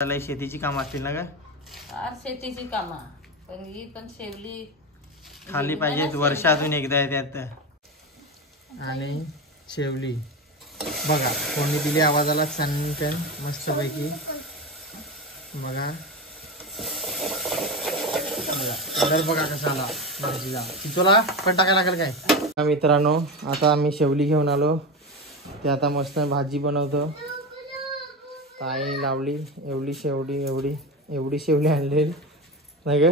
त्याला शेतीची काम असतील ना का? शेतीची कामा पण ही पण शेवली खाली पाहिजे वर्षातून एकदा त्यात. आणि शेवली बघा कोणी दिली आवाजाला छान मस्त पैकी. बघा कलर बघा कसा आला भाजीला. चिचोला पण टाकायला लागेल काय मित्रांनो. आता आम्ही शेवली घेऊन आलो ते आता मस्त भाजी बनवतो. ताई लावली एवढी शेवली एवढी शेवली आणलेली नाही ग.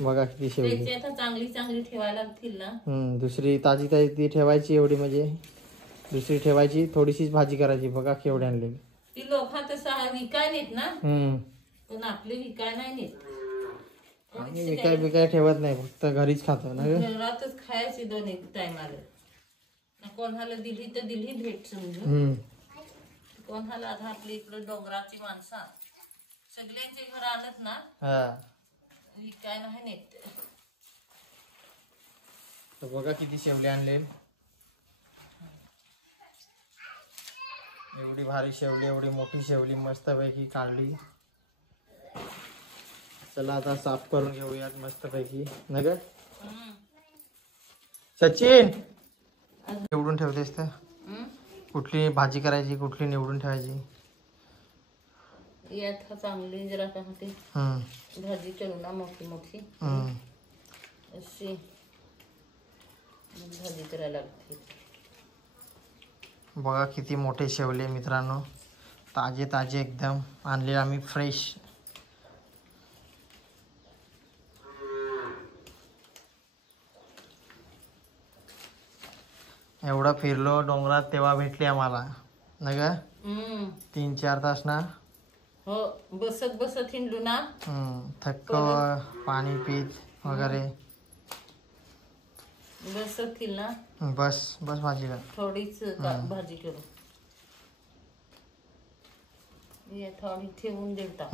बघा किती शेवली चांगली ठेवायला लागतील ना. दुसरी ताजी ती ठेवायची एवढी म्हणजे दुसरी ठेवायची थोडीशीच भाजी करायची. बघा केवढी आणलेली. ती लोक तसं विकाय नाहीत ना. पण आपले विकाय नाही नेत. आम्ही विकाय ठेवत नाही फक्त घरीच खातो ना. घरातच खायची दोन एक टायमाला. कोणाला दिली तर दिली भेट समजून. कोणाला आता आपली इकडे डोंगराची माणसं सगळ्यांचे घर आलत ना विकाय नाही नेत. बघा किती शेवली आणले. एवढी भारी शेवली एवढी मोठी शेवली मस्त पैकी काढली. चला आता साफ करून घेऊयात मस्त पैकी ना ग. सचिन निवडून ठेवतेस तर कुठली भाजी करायची कुठली निवडून ठेवायची. यात चांगली जरा का होते भाजी करू ना मोठी मोठी अशी भाजी करायला लागते. बघा किती मोठे शेवले मित्रांनो. ताजे ताजे एकदम आणले आम्ही फ्रेश. एवढं फिरलो डोंगरात तेव्हा भेटली आम्हाला ना ग. 3-4 तास ना. हो बसत बसत हिंडलो ना. थक्क पाणी पीत वगैरे बसत ना. बस भाजीला थोडीच भाजी करू थोडी ठेवून देता.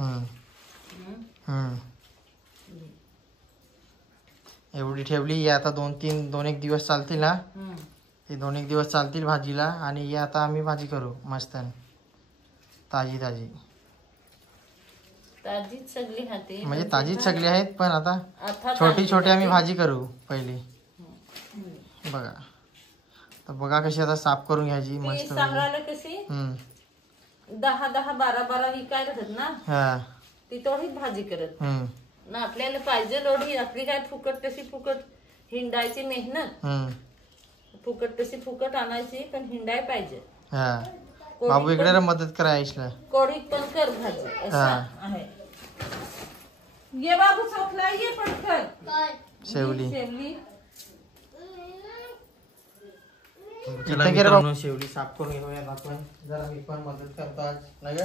एवढी ठेवली आता 2-1 दिवस चालतील ना. हे 2-1 दिवस चालतील भाजीला. आणि ही आता आम्ही भाजी करू मस्त ताजी ताजीच सगळी खाते म्हणजे ताजीच सगळी आहेत. पण आता छोटी आम्ही भाजी करू पहिली. बघा तर बघा कशी आता साफ करून घ्यायची मस्त. कशी 10-12 विकाय करत ना. ती थोडीच भाजी करत ना. आपल्याला पाहिजे लोढी आपली काय फुकट तशी फुकट हिंडायची मेहनत. फुकट तशी फुकट आणायची पण हिंडाय पाहिजे. बाबू इकडे मदत करायला कोळी पण कर भाजी आहे. ये बाबू चोखला ये पण कर शेवली. शेवली साफ करून घेऊया आपण. जरा मी पण मदत करतो आज नाही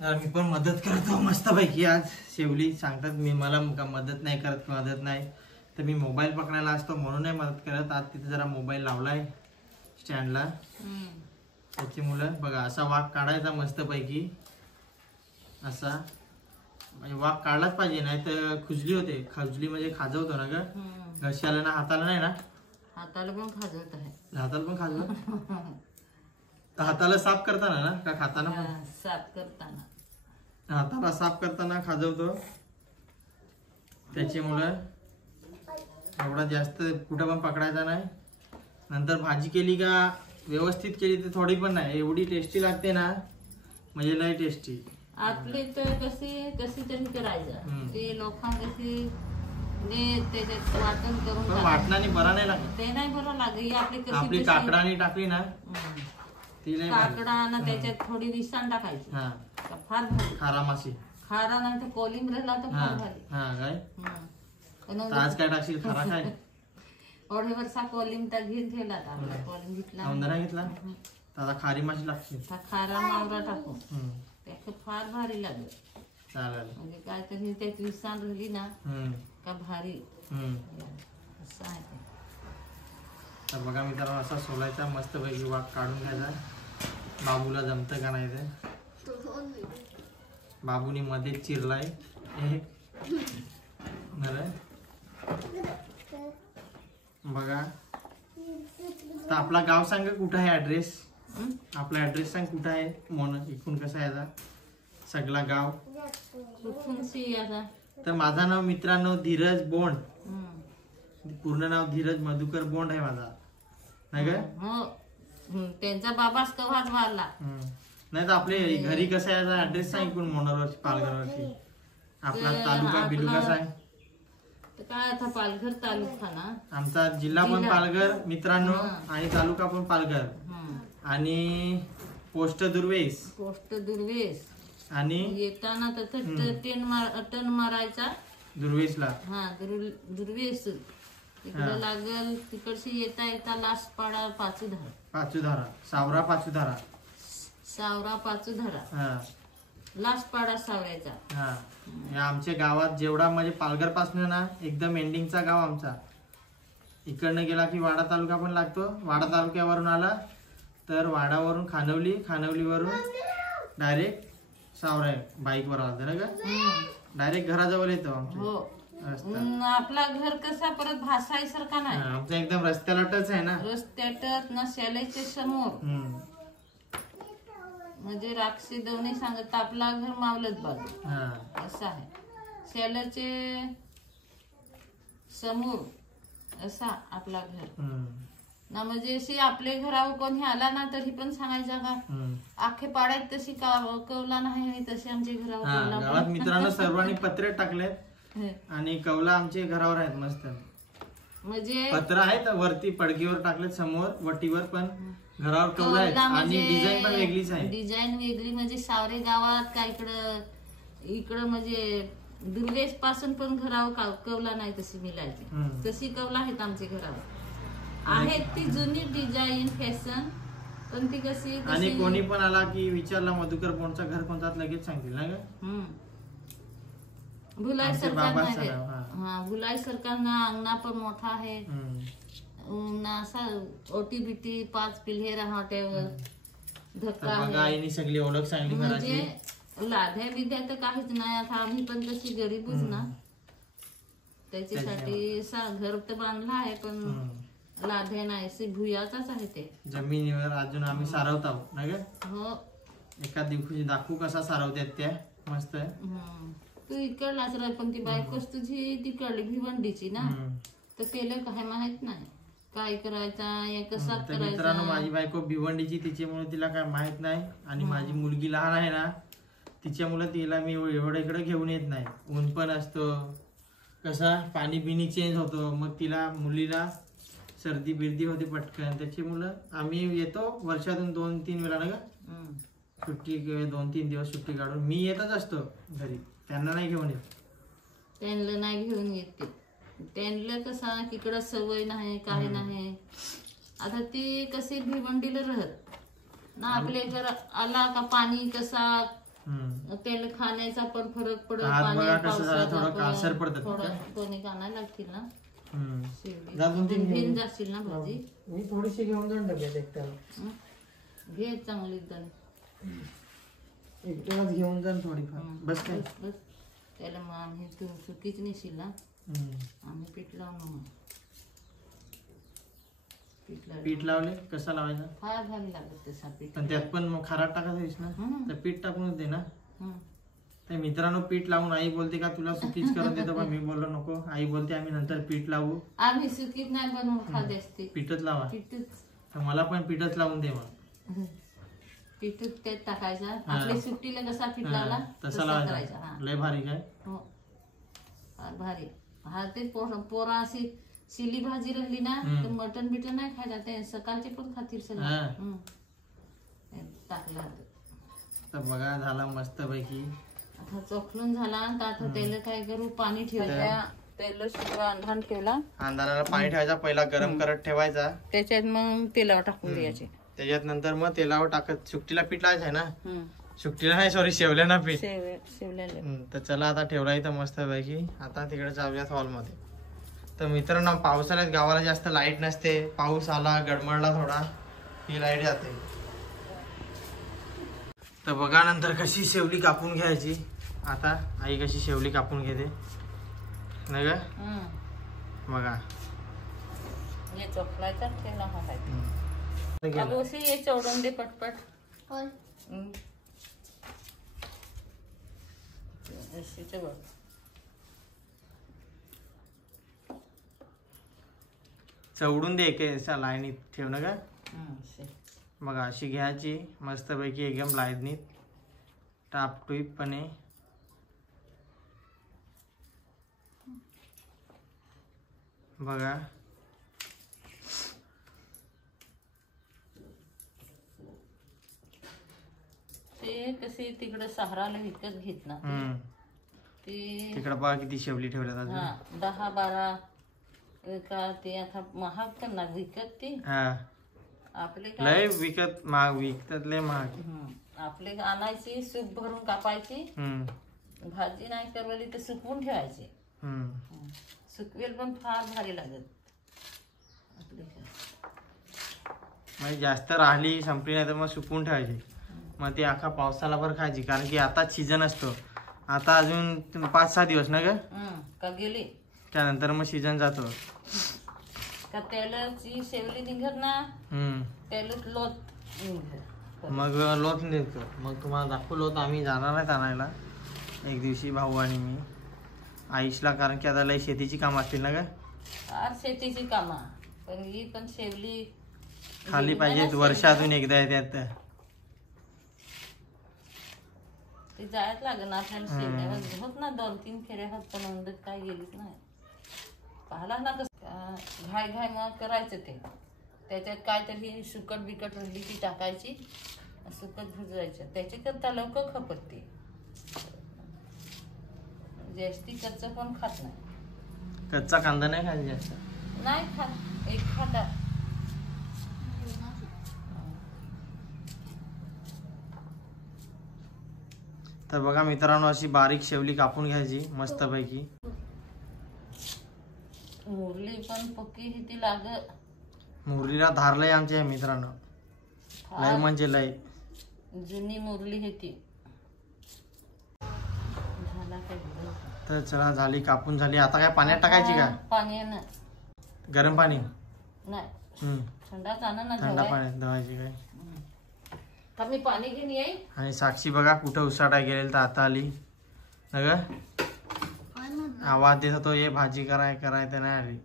जरा मी पण मदत करतो मस्त पैकी आज. शेवली सांगतात मी मला मदत नाही तर मी मोबाईल पकडायला असतो म्हणून नाही मदत करत. आज तिथे जरा मोबाईल लावलाय स्टँडला. त्याची मुलं बघा असा वाघ काढायचा मस्त पैकी असा. म्हणजे वाघ काढलाच पाहिजे नाही तर खुजली होते. खुजली म्हणजे खाजवतो ना ग. घशाला ना हाताला नाही ना. हाताला पण खाजवत आहे. हाताला पण खाजवत. हाताला साफ करताना ना का खाताना पण साफ करताना. हाताला साफ करताना खाजवतो. त्याची मुलं एवढा जास्त कुठं पण पकडायचा नाही. नंतर भाजी केली का व्यवस्थित केली तर थोडी पण नाही एवढी टेस्टी लागते ना. म्हणजे लय टेस्टी. आपली तर कशी तरी करायचं. ते लोकांना कशी त्याच्यात वाटण करून वाटणाने बरा नाही लागत. ते नाही बरं लागत. आपली काकडाने टाकली ना ती नाही. काकडा ना त्याच्यात थोडी विसाण टाकायची फार भारी. खारा माशी खारा नाही तर कोलिंब राहिला तर फार भारी. आज काय टाकशील खारा काय ओढेवरचा कोलिंब तर घेऊन ठेवला. कोलिंब घेतला आता खारी माशी लागते. खारा मावरा टाकू त्याचं फार भारी लागेल. चालेल म्हणजे काय तरी त्यात विसाण राहिली ना का भारी असं आहे. तर बघा मित्रांनो असा सोलायचा मस्त पैकी वाघ काढून घ्यायचा. बाबूला जमतं का नाही ते. बाबूनी मध्ये चिरलाय. बघा तर आपला गाव सांगा कुठं आहे ऍड्रेस. आपला ऍड्रेस सांग कुठं आहे मोन इकडून कसा यायचा सगळा गाव. कुठून याचा? तर माझं नाव मित्रांनो धीरज बोंड. पूर्ण नाव धीरज मधुकर बोंड आहे माझा नाही का? हो त्यांचा बाबाच कव्हाच वारला. नाही तर आपले घरी कसं यायचा ऍड्रेस सांग इकडून मोनरवरची पालघरवरची. आपला तालुका बिलुका सांग. तर काय आता पालघर तालुका ना. आमचा जिल्हा पण पालघर मित्रांनो आणि तालुका पण पालघर आणि पोस्ट दुर्वेस. पोस्ट दुर्वेस आणि येताना टन मारायचा दुर्वेसला. हा दुर्वेस तिकडे लागल. तिकडची येता येता लासपाडा पाचूधारा सावरा पाचूधारा सावरा पाचूधारा लासपाडा सावऱ्याचा. हा आमच्या गावात जेवढा म्हणजे पालघर पासून ना एकदम एंडिंगचा गाव आमचा. इकडनं गेला की वाडा तालुका पण लागतो. वाडा तालुक्यावरून आला तर वाडावरून खानवलीवरून डायरेक्ट सावरा बाईक वर आला ना का डायरेक्ट घराजवळ येतो आमच्या. हो आपला घर कसा परत भासाईसारखा नाही. आमचा एकदम रस्त्याला टच आहे ना. रस्त्यात ना शाळेच्या समोर म्हणजे राक्षी दवणी सांगत आपला घर मावलत बाजू असं आहे. शाळेचे समोर असा आपला घर ना. म्हणजे अशी आपले घरावर कोणी आला ना तरी पण सांगायचा का आखे पाड्यात तशी कवला नाही आणि तशी आमच्या घरावर. गावात मित्रांनो सर्वांनी पत्रे टाकलेत आणि कवला आमच्या घरावर आहेत मस्त. म्हणजे पत्र आहेत वरती पडकीवर टाकलेत समोर वटीवर पण घरावर कवला आहेत आणि डिझाईन पण वेगळीच आहे. डिझाईन वेगळी म्हणजे सावरे गावात काय इकडं म्हणजे दुर्वेस पासून पण घरावर कवला नाही तशी मिळायची. तशी कवला आहेत आमच्या घरावर. आहेत ती जुनी डिझाईन फॅशन पण ती कशी. आणि कोणी पण आला की विचारला मधुकर बोंडचा घर कोणता लगेच सांगतील ना ग. भुलाई सरकारनं अंगणा पण मोठा आहे. असा ओटी बिटी 5 पिल्हे राहट्यावर धक्का सगळी ओळख सांगली. म्हणजे लाध्या बिध्या तर काहीच नाही. आता आम्ही पण तशी गरीबच ना. त्याच्यासाठी घर तर बांधला आहे पण लाध्या नाही भुयाचाच आहे ते. जमिनीवर अजून आम्ही सारवत आहोत ना ग. हो एका दिवशी दाखवू कसा सारवतात त्या मस्त. तू इकडलाच राह पण ती बायकोच तुझी तिकडली भिवंडीची ना. तर त्याला काय माहित नाही काय करायचा या कसा करायचा. मित्रांनो माझी बायको भिवंडीची तिच्यामुळे तिला काय माहित नाही. आणि माझी मुलगी लहान आहे ना तिच्यामुळे तिला मी एवढं इकडे घेऊन येत नाही. ऊन पण असतो कसा पाणी बिनी चेंज होतो मग तिला मुलीला सर्दी बिर्दी होते पटकन. त्याच्यामुळं आम्ही येतो वर्षातून 2-3 वेळा ना ग सुट्टी 2-3 दिवस सुट्टी काढून मी येतच असतो घरी. त्यांना नाही घेऊन येत. त्यांना नाही घेऊन येते. त्यांना कसा तिकडं सवय नाही काही नाही. आता ती कशी भिवंडीला राहत ना. आपल्या घर आला का पाणी कसा त्याला खाण्याचा पण फरक पडत. कोणी खाण्याला लागतील ना. घेऊन जाशील ना भाजी. मी थोडीशी घेऊन जाऊन डब्यात घे चांगली एकट्यालाच घेऊन जाण थोडीफार बस काय. त्याला मग आम्ही तू सुकीच नेशील ना. आम्ही पीठ लावून पीठ लावले कसा लावायचा फार भारी लागत तसा पीठ. पण त्यात पण मग खाराट टाकायचं ना. तर पीठ टाकूनच दे ना. ते मित्रांनो पीठ लावून आई बोलते का तुला सुकीच करून देतो पण मी बोललो नको. आई बोलते आम्ही नंतर पीठ लावू. आम्ही सुकीच नाही बनवून खात असते. पीठच लावा. तर मला पण पीठच लावून दे मग. पीठच त्यात टाकायचा. आपल्या सुट्टीला कसा पीठ लावला तसा लावायचा. लय भारी काय. हो भारी. हा ते पोरा अशी शिली भाजी राहिली ना तर मटन बिटन नाही खायला. ते सकाळचे पण खातील सगळं टाकलं. तर बघा झाला मस्त पैकी. आता चोखलून झाला तर आता त्याला काय करू पाणी ठेवायचं. त्याला शिकवा अंधान ठेवला. अंधाराला पाणी ठेवायचा पहिला गरम करत ठेवायचा. त्याच्यात मग तेलावर टाकून द्यायचे. त्याच्यात नंतर मग तेलावर टाकत सुकटीला पीठ लावायचं आहे ना. सुकटीला नाही सॉरी शेवल्या पीठ. तर चला आता ठेवला इथं मस्त पैकी. आता तिकडे जाऊयात हॉल मध्ये. तर मित्रांनो पावसाळ्यात गावाला जास्त लाईट नसते. पाऊस आला गडमडला थोडा ही लाईट जाते. तर बघा नंतर कशी शेवली कापून घ्यायची. आता आई कशी शेवली कापून घेते नाही का. बघा अब उसे ये चौड़न दे पटपट ऐसे चौड़ चवडून दे एका लाईनीत ठेवणं का मग अशी घ्यायची मस्तपैकी एकदम लाईनीत टापटुईपणे बघा ते कसे तिकडे सहाराला विकत घेत ना ते तिकडे बघा किती शेवली ठेवल्यात अजून. हा 10-12 का ते आता महाग पण ना विकत ते आपले लय विकत महाग विकतात लय महाग आपले आणायची सूप भरून कापायची भाजी नाही करवली तर सुकवून ठेवायची सुकवेल पण फार भारी लागत आपले म्हणजे जास्त राहिली संपली नाही तर मग सुकवून ठेवायची मग ती अख्खा पावसाला भर खायची कारण की आता सीझन असतो आता अजून 5-6 दिवस ना ग का गेली त्यानंतर मग सीझन जातो का तेलाची शेवली निघत ना तेलात लोत निघत मग लोत निघतो मग तुम्हाला दाखवू लोत आम्ही जाणार आहेत आणायला एक दिवशी भाऊ आणि मी आईशला कारण की आता लय शेतीची कामं असतील ना ग फार शेतीची कामा पण ही पण शेवली खाली पाहिजे वर्षातून एकदा येतात ते जायच लागेल ना आपल्याला शेवण्यावर होत ना 2-3 फेऱ्या होत पण अंदर काय गेलीच नाही पाहिला ना कसं घाय घाय मग करायचं ते त्याच्यात काहीतरी सुकट बिकट राहिली ती टाकायची सुकट भुजायचं त्याच्याकरता लवकर खपटते जास्ती कच्चा पण खात नाही कच्चा कांदा नाही खायचा जास्त नाही खात एखादा तर बघा मित्रांनो अशी बारीक शेवली कापून घ्यायची मस्तपैकी मुरली पण पक्की ही ती लाग मुरलीला धारलंय आमच्या मित्रांनो लय म्हणजे लय जुनी मुरली ही ती झाला काय तर चला झाली कापून झाली आता काय पाण्यात टाकायची का पाणी ना गरम पाणी नाही थंडा पाणी ना थंडा पाण्यात धुवायची काय का मी पाणी घेऊन येई आणि साक्षी बघा कुठं उसाटाय गेलेल तर आता आली ना ग आवाज देत होतो ये भाजी कराय तर नाही आली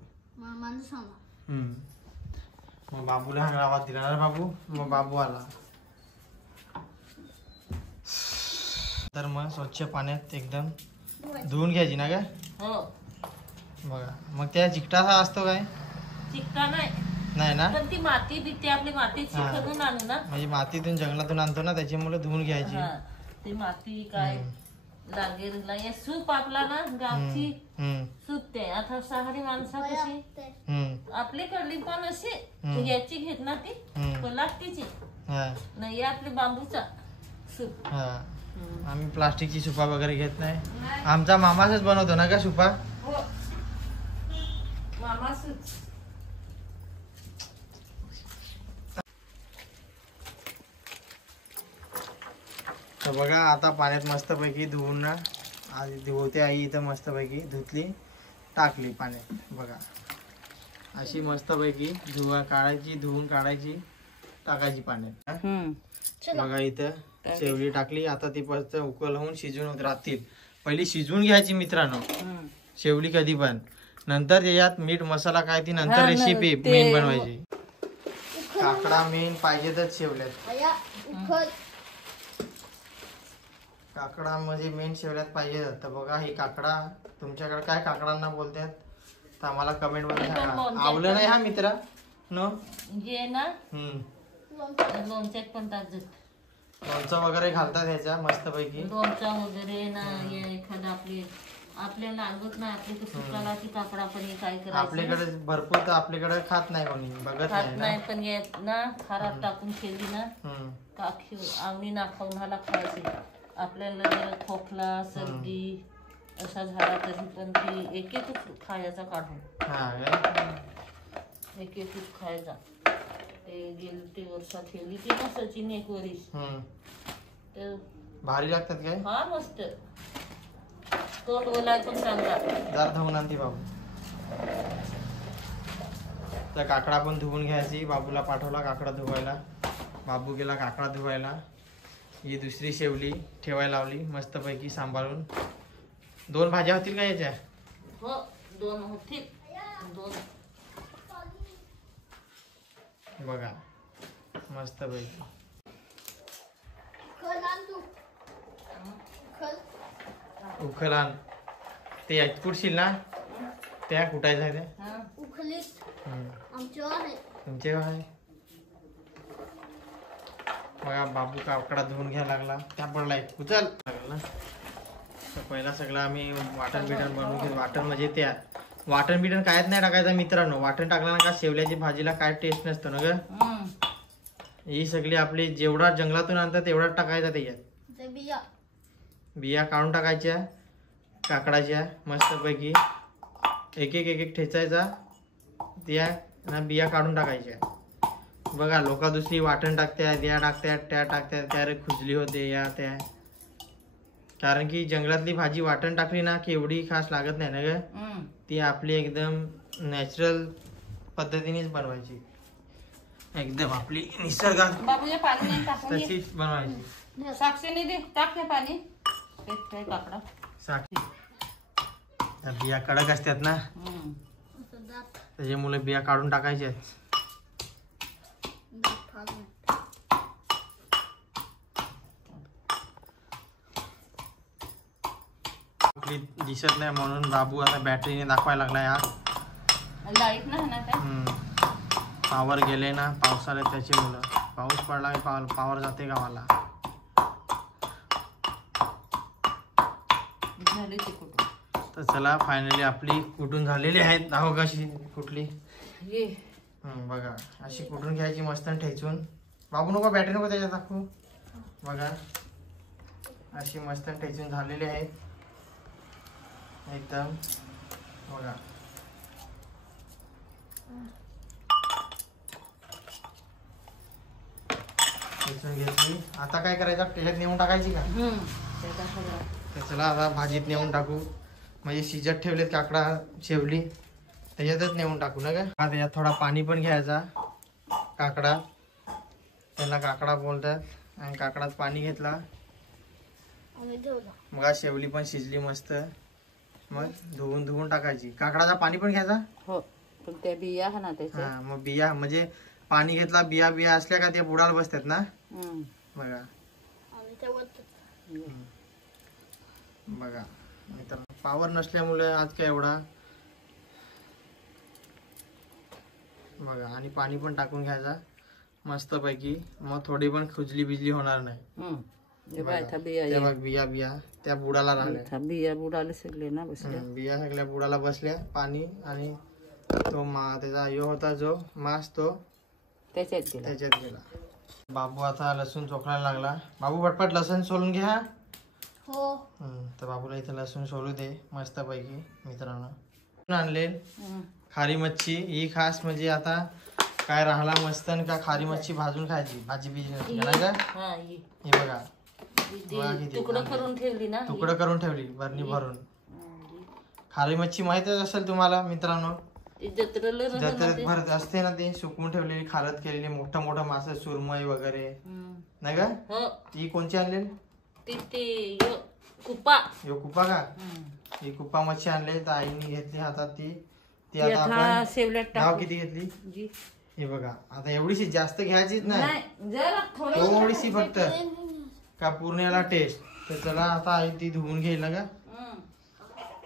मग बाबूला हा आवाज दिला ना बाबू मग बाबू आला तर मग स्वच्छ पाण्यात एकदम धुवून घ्यायची ना ग हो बघा मग त्या चिकटा असतो काय चिकटा नाही ना पण ती माती बिती आपली माती चिकटून आणू ना म्हणजे मातीतून जंगलातून आणतो ना त्याच्यामुळे धुवून घ्यायची ती माती काय लागेल हे सूप आपला ना गावची सूप ते आता सहारी माणसा कशी आपल्याकडली पण अशी याची घेत ना ती लागतीची नाही आपली बांबूचा सूप आम्ही प्लास्टिकची सुपा वगैरे घेत नाही आमचा मामाच बनवतो ना का सुपा मामा सूप तर बघा आता पाण्यात मस्तपैकी धुवून ना आधी धुवते आई इथं मस्तपैकी धुतली टाकली पाण्यात बघा अशी मस्तपैकी धुवून काढायची टाकायची पाण्यात बघा इथं शेवली टाकली आता ती परत उकल होऊन शिजून राहतील पहिली शिजवून घ्यायची मित्रांनो शेवली कधी पण नंतर त्याच्यात मीठ मसाला काय ती नंतर रेसिपी मेन बनवायची काकडा मेन पाहिजे तर शेवल्यात काकडा म्हणजे मेन शेवल्यात पाहिजे तर बघा ही काकडा तुमच्याकडे काय काकडांना बोलतात तर आम्हाला कमेंट मध्ये सांगा आवलं नाही हा मित्र नो जे ना लोणच्यात पण टाकतात लोणचं वगैरे घालतात ह्याच्या मस्तपैकी लोणचा वगैरे ना एखादा आपल्याला लागत नाही आपली सुकाला की काकडा पण काय करायचं आपल्याकडे भरपूर तर आपल्याकडे खात नाही कोणी बघत नाही पण ना खारात टाकून केली ना काखी आवणी ना खाऊन खायची आपल्याला जर खोकला सर्दी असा झाला तरी पण ती एक खायचा काढून एक खायचा ते गेली ते वर्षात ठेवली ती ना सचिन एक वरीस भारी लागतात काय हा मस्त तोंड बोलाय पण चांगला दार धावून आणते बाबू तर काकडा पण धुवून घ्यायची. बाबूला पाठवला काकडा धुवायला. बाबू गेला काकडा धुवायला. ही दुसरी शेवली ठेवायला लावली मस्तपैकी सांभाळून. 2 भाज्या होतील का याच्या? हो 2 होतील. 2 बघा मस्तपैकी. उखल आण. ते कुठशील ना त्या कुटायचं आहे त्या तुमचे आहे. बघा बाबू काकडा धुवून घ्यायला लागला. त्या पडलाय उचल लागला. तर पहिला सगळं आम्ही वाटण बिटण बनवून घेऊ. वाटण म्हणजे त्या वाटण बिटण कायच नाही टाकायचं मित्रांनो. वाटण टाकलं ना का शेवल्याची भाजीला काय टेस्ट नसतं ना ग. ही सगळी आपली जेवढा जंगलातून आणतात तेवढाच टाकायचा त्याच्यात. बिया काढून टाकायच्या काकडाच्या मस्तपैकी. एक एक ठेचायचा. त्या बिया काढून टाकायच्या. बघा लोक दुसरी वाटण टाकतात या टाकतात त्या टाकतात त्या खुजली होते या त्या. कारण की जंगलातली भाजी वाटण टाकली ना की एवढी खास लागत नाही ना ग. ती आपली एकदम नॅचरल पद्धतीनेच बनवायची. एकदम आपली निसर्गात तशीच बनवायची. साक्षीने दे टाक हे पाणी. काकडा साक्षी बिया कडक असतात ना त्याच्यामुळे बिया काढून टाकायच्या. दिसत नाही म्हणून बाबू आता बॅटरीने दाखवायला लागलाय. हा लाईट ना पावर गेले ना पावसाळ्यात त्याची मुलं. पाऊस पडला की पावर जाते गावाला. तर चला फायनली आपली कुटून झालेली आहेत. दाखव कशी कुठली बघा. अशी कुटून घ्यायची मस्त ठेचून. बाबू नको बॅटरी नको त्याच्यात दाखवू. बघा अशी मस्त ठेचून झालेली आहेत एकदम. बघा ठेचून घेतली. आता काय करायचं त्याच्यात नेऊन टाकायची का? तर चला आता भाजीत नेऊन टाकू. म्हणजे शिजत ठेवलेत काकडा शेवली त्याच्यातच नेऊन टाकू ना का. त्याच्यात थोडा पाणी पण घ्यायचा. काकडा त्याला काकडा बोलतात. आणि काकडात पाणी घेतला. मग शेवली पण शिजली मस्त. मग धुवून टाकायची. काकडाचा पाणी पण घ्यायचा. हो पण त्या बिया ना त्याच्या. हा मग बिया म्हणजे पाणी घेतला. बिया असल्या का ते बुडाला बसतात ना. बघा बघा पावर नसल्यामुळे आज काय एवढा. बघा आणि पाणी पण टाकून घ्यायचा मस्त पैकी. मग थोडी पण खुजली बिजली होणार नाही. बिया त्या बुडाला राहिल्या. बिया बुडाला सगळे ना बसल्या. बिया सगळ्या बुडाला बसल्या. पाणी आणि तो त्याचा यो होता जो मांस तो त्याच्यात गेला. बाबू आता लसूण चोखायला लागला. बाबू पटपट लसूण सोलून घ्या. हो तर बाबूला इथे लसूण सोलू दे मस्त पैकी. मित्रांनो आणले खारी मच्छी. ही खास म्हणजे आता काय राहिला मस्त का खारी मच्छी भाजून खायची. भाजी बिजी नसते ना का. हे बघा तुकडं करून ठेवली ना. तुकडं करून ठेवली बरणी भरून. खारी मच्छी माहितच असेल तुम्हाला मित्रांनो. जत्रेत भरत असते ना ते सुकवून ठेवलेली खारट केलेली मोठा मोठा मासा सुरमई वगैरे नाही का. ती कोणची आणली? कुपा का. ही कुपा मच्छी आणली तर आईने घेतली हातात. ती आता आपण नाव किती घेतली हे बघा. आता एवढीशी जास्त घ्यायचीच नाही. थोडीशी फक्त का पूर्ण याला टेस्ट. तर चला आता आई ती धुवून घेईल का.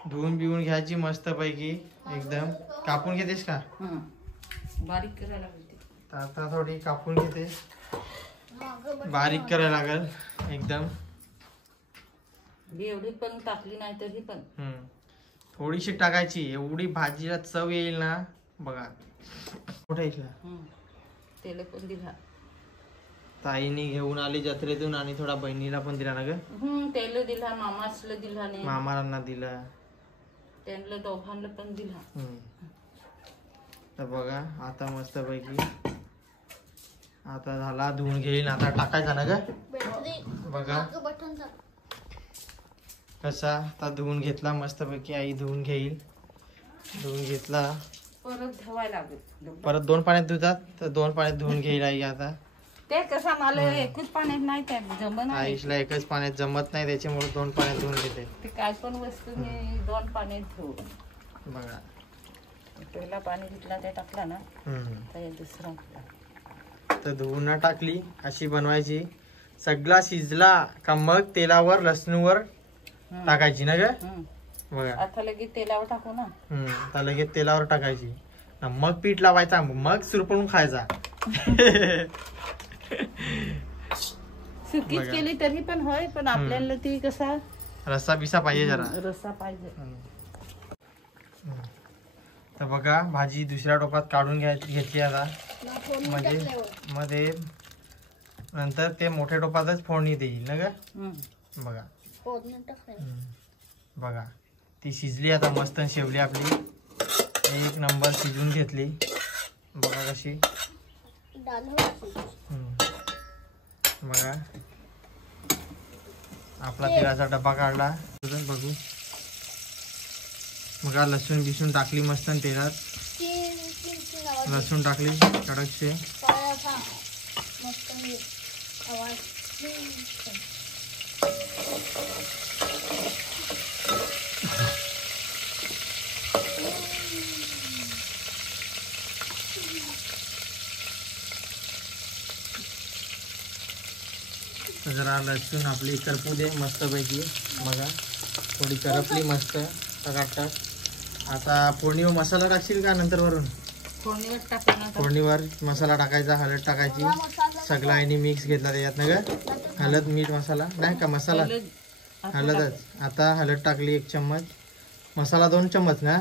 धुवून बिवून घ्यायची मस्त पैकी एकदम. कापून घेतेस का? बारीक करायला तर आता थोडी कापून घेते. बारीक करायला लागेल एकदम. एवढी पण टाकली नाही तरी पण थोडीशी टाकायची. एवढी भाजीला चव येईल ना. बघा कुठे तेल पण दिला. ताईने घेऊन आली जत्रेतून आणि थोडा बहिणीला पण दिला ना ग. तेल दिला. मामासला दिला नाही. मामांना दिला. त्यांना दोघांना पण दिला. तर बघा आता मस्त पैकी आता झाला. धुवून घेईल आता टाकायचा ना ग. बघा कसा आता धुवून घेतला मस्त पैकी. आई धुवून घेईल. धुवून घेतला परत धुवायला लागेल. परत 2 पाण्यात धुतात तर 2 पाण्यात धुवून घ्यायला आई आता. ते कसं मला एकच पाण्यात नाही त्या जमत नाही. आईशला एकच पाण्यात जमत नाही त्याच्यामुळे 2 पाण्यात धुवून घेते. ते काय पण वस्तू मी 2 पाण्यात धुव. बघा पहिला पाणी घेतला ते टाकला ना तर दुसरा तर धुवून टाकली अशी बनवायची. सगळा शिजला का मग तेलावर लसणूवर टाकायची ना ग. बघा आता लगेच तेलावर टाकू ना. आता लगेच तेलावर टाकायची मग पीठ लावायचा मग सुरपणून खायचा. सुकीच केली तरी पण होय पण आपल्याला ती कसा रस्सा बिसा पाहिजे जरा. रस्सा पाहिजे. तर बघा भाजी दुसऱ्या टोपात काढून घेतली आता. म्हणजे मध्ये नंतर ते मोठ्या टोपातच फोडणी देईल ना ग. बघा बघा ती शिजली आता मस्त शेवली आपली. 1 नंबर शिजून घेतली. बघा कशी. बघा आपला तेलाचा डब्बा काढला. बघू बघा लसूण बिसून टाकली मस्त तेलात. लसूण टाकली कडकशे. जरा लसूण आपली करपू दे मस्त पैकी. बघा थोडी करपली मस्त टकाटक. आता फोडणीवर मसाला टाकशील का नंतर वरून. फोडणीवर मसाला टाकायचा. हळद टाकायची. सगळा आईने मिक्स घेतला त्याच्यात ना ग. हळद मीठ मसाला नाही का मसाला हळदच. आता हळद टाकली 1 चम्मच. मसाला 2 चम्मच ना.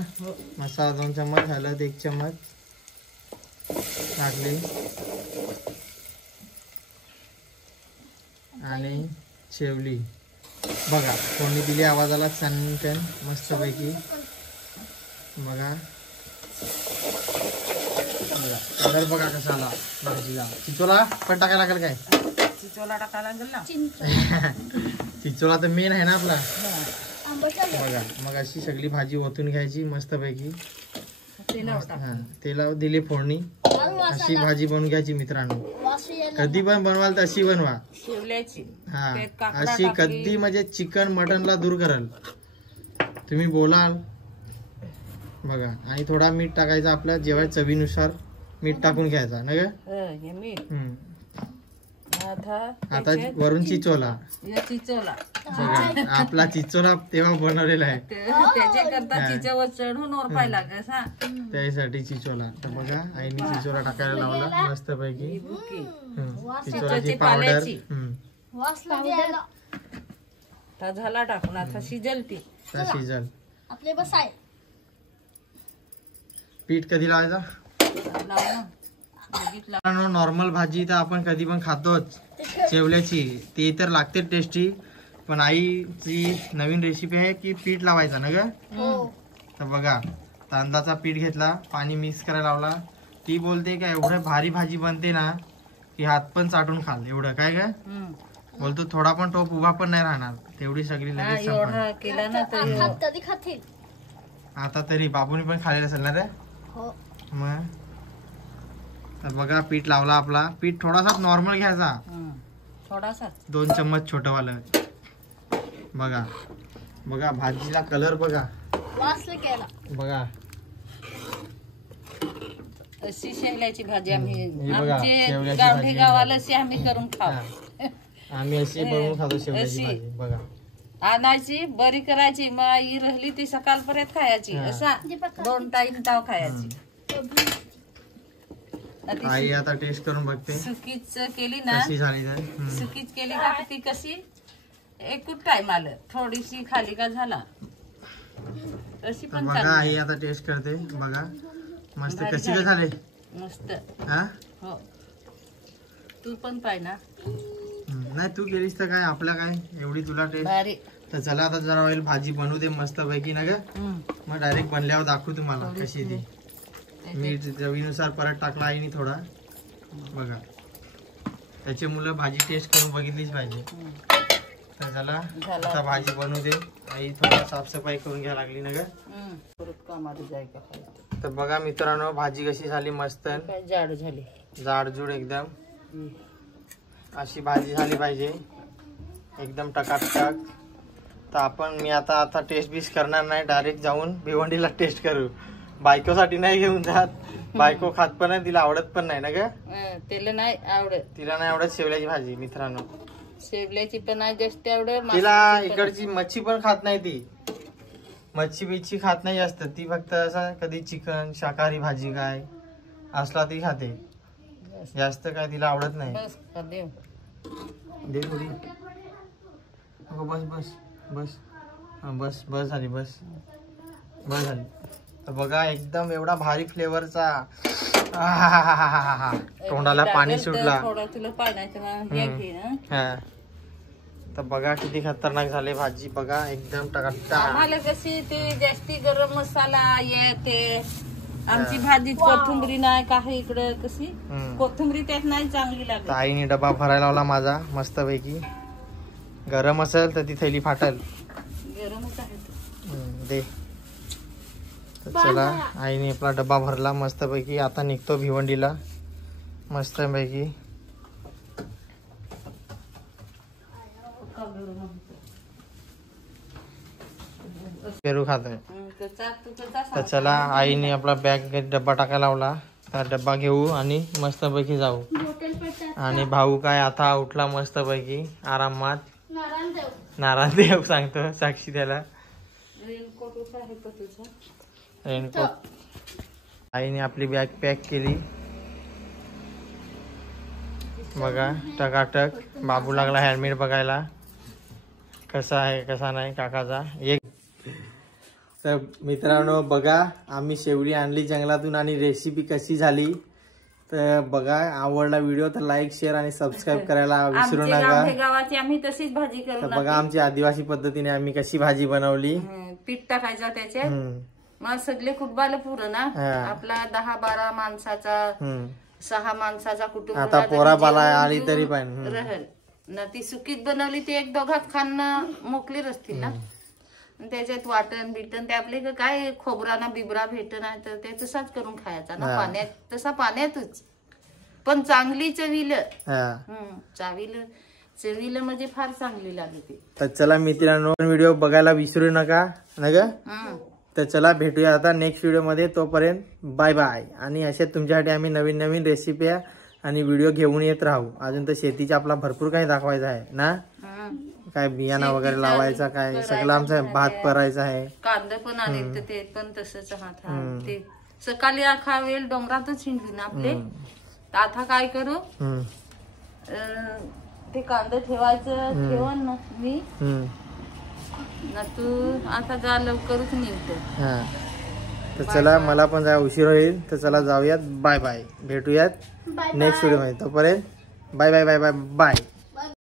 मसाला 2 चम्मच. हळद 1 चम्मच टाकली. आणि शेवली बघा फोडणी दिली. आवाजाला छान छान मस्त पैकी. बघा कलर बघा कसा आला भाजीला. चिचोला पण टाकायला लागेल काय. चिचोला टाकायला लागेल ना. चिचोला तर मेन आहे ना आपला. बघा मग अशी सगळी भाजी ओतून घ्यायची मस्त पैकी. तेलावर दिली फोडणी. अशी भाजी बनवून घ्यायची मित्रांनो. कधी पण बनवाल तर अशी बनवा. हा अशी कधी म्हणजे चिकन मटनला दूर करल तुम्ही बोलाल. बघा आणि थोडा मीठ टाकायचा आपल्या जेव्हा चवीनुसार मीठ टाकून घ्यायचा ना ग. आता वरून चिचोला. बघा आपला चिचोला तेव्हा बनवलेला आहे. त्यासाठी चिचोला. तर बघा आईने चिचोला टाकायला लावला मस्त पैकी. चिचोलाची पावडर झाला टाकून. आता शिजल ती. शिजल. पीठ कधी लावायचा. नॉर्मल भाजी तर आपण कधी पण खातोच शेवल्याची. ती तर लागते टेस्टी. पण आईची नवीन रेसिपी आहे की पीठ लावायचा ना ग. तर बघा तांदळाचा पीठ घेतला. पाणी मिक्स करायला लावला. ती बोलते का एवढं भारी भाजी बनते ना की हात पण चाटून खाल एवढं काय काय बोलतो. थोडा पण टोप उभा पण नाही राहणार. तेवढी सगळी लगेच आता तरी बाबूनी पण खाल्लेलं असेल ना रे. मग तर बघा पीठ लावला आपला. पीठ थोडासा नॉर्मल घ्यायचा. थोडासा 2 चम्मच छोटवालं. बघा बघा भाजीला कलर बघा. बघा अशी शेवल्याची भाजी आम्ही आमचे गावठी गावाला अशी आम्ही करून खाऊ. आम्ही अशी बनवून खातो शेवल्याची भाजी. बघा आणायची बरी करायची मग ही राहिली ती सकाळपर्यंत खायची. असा 2 टाइम ताव खायची. आई आता टेस्ट करून बघते. सुकीच केली ना. कशी झाली तर सुकीच केली का ती कशी एकच टाइम आलं. थोडीशी खाली का झाला अशी पण बघा. आई आता टेस्ट करते. बघा मस्त कशी काय झाले. मस्त. हो तू पण पाय ना. नाही तू केलीस तर काय आपल्या काय एवढी तुला टेस्ट. तर चला आता जरा होईल भाजी बनवू दे मस्त पैकी ना ग. मग डायरेक्ट बनल्यावर दाखवू तुम्हाला कशी ती. मीठ चवीनुसार परत टाकला आईने थोडा. बघा त्याचे मुलं भाजी टेस्ट करून बघितलीच पाहिजे. तर चला आता भाजी बनवू दे. आई थोडा साफसफाई करून घ्या लागली ना ग. परत कामाला जायचं. तर बघा मित्रांनो भाजी कशी झाली मस्त काय जाड झाली जाडजूड एकदम अशी भाजी झाली पाहिजे एकदम टकाटक. तर आपण मी आता टेस्ट बीस करणार नाही डायरेक्ट जाऊन भिवंडीला टेस्ट करू. बायकोसाठी नाही घेऊन जात बायको खात पण नाही तिला आवडत पण नाही ना ग तिला नाही आवडत शेवल्याची भाजी मित्रांनो. शेवल्याची पण नाही जास्त आवडत तिला इकडची मच्छी पण खात नाही ती मच्छी बिच्छी खात नाही जास्त ती फक्त असं कधी चिकन शाकाहारी भाजी काय असला ती खाते जास्त काय तिला आवडत नाही. दे थोडी बस बस बस बस बस झाली बस बस झाली. तर बघा एकदम एवढा भारी फ्लेवरचा तोंडाला पाणी सुटला. तर बघा किती खतरनाक झाले भाजी बघा एकदम टकाटक. आम्हाला कशी ते जास्ती गरम मसाला येते आमची भाजी कोथिंबरी नाही काही इकडे कशी कोथिंबरी त्यात नाही चांगली लागते. आईने डबा भरायला लावला माझा मस्त पैकी. गरम असेल तर ती थैली फाटल गरमच आहे दे. चला आईने आपला डबा भरला मस्त पैकी. आता निघतो भिवंडीला मस्त पैकी. पेरू खातोय. तर चला आईने आपला बॅग डब्बा टाकायला लावला. तर डब्बा घेऊ आणि मस्त पैकी जाऊ. आणि भाऊ काय आता उठला मस्त पैकी आरामात. नारायणदेव सांगतो साक्षी त्याला रेनकोट. आईने आपली बॅग पॅक केली बघा टकाटक. बाबू लागला हेल्मेट बघायला कसा आहे कसा नाही काकाचा. एक तर मित्रांनो बघा आम्ही शेवली आणली जंगलातून आणि रेसिपी कशी झाली. तर बघा आवडला व्हिडिओ तर लाईक शेअर आणि सबस्क्राईब करायला विसरू नका. गावाची आम्ही तशीच भाजी करू. तर बघा आमची आदिवासी पद्धतीने आम्ही कशी भाजी बनवली. पीठ टाकायचं त्याच्यात मग सगळे कुटबाला पुरं ना आपला 10-12 माणसाचा 6 माणसाचा कुटुंब. आता पोरा बाला आली तरी पण रहल ना ती सुकीत बनवली ती 1-2 खाणं मोकली असतील ना. त्याच्यात वाटण बिटन ते आपले काय खोबराना बिबरा भेट नाही तर ते तसाच करून खायचा ना पाण्यात तसा पाण्यातच पण चांगली चवीला चवीला म्हणजे फार चांगली लागते. तर चला मित्रांनो व्हिडिओ बघायला विसरू नका ना ग. तर चला भेटूया आता नेक्स्ट व्हिडिओ मध्ये. तोपर्यंत बाय बाय. आणि अशा तुमच्यासाठी आम्ही नवीन नवीन रेसिपी आणि व्हिडिओ घेऊन येत राहू. अजून तर शेतीचा आपला भरपूर काही दाखवायचं आहे ना. काय बियाणा वगैरे लावायचा काय सगळं आमचं भात करायचा आहे. कांदा पण आले ते पण तसंच ते सकाळी अख्खा वेळ डोंगरातच हिंडली ना आपले. आता काय करू ते कांदा ठेवायचं ठेवण ना मी ना तू आता जा लवकरच निघतो. तर चला मला पण जा उशीर होईल. तर चला जाऊयात. Bye bye. भेटूयात नेक्स्ट व्हिडिओ मध्ये. तोपर्यंत bye bye bye bye bye.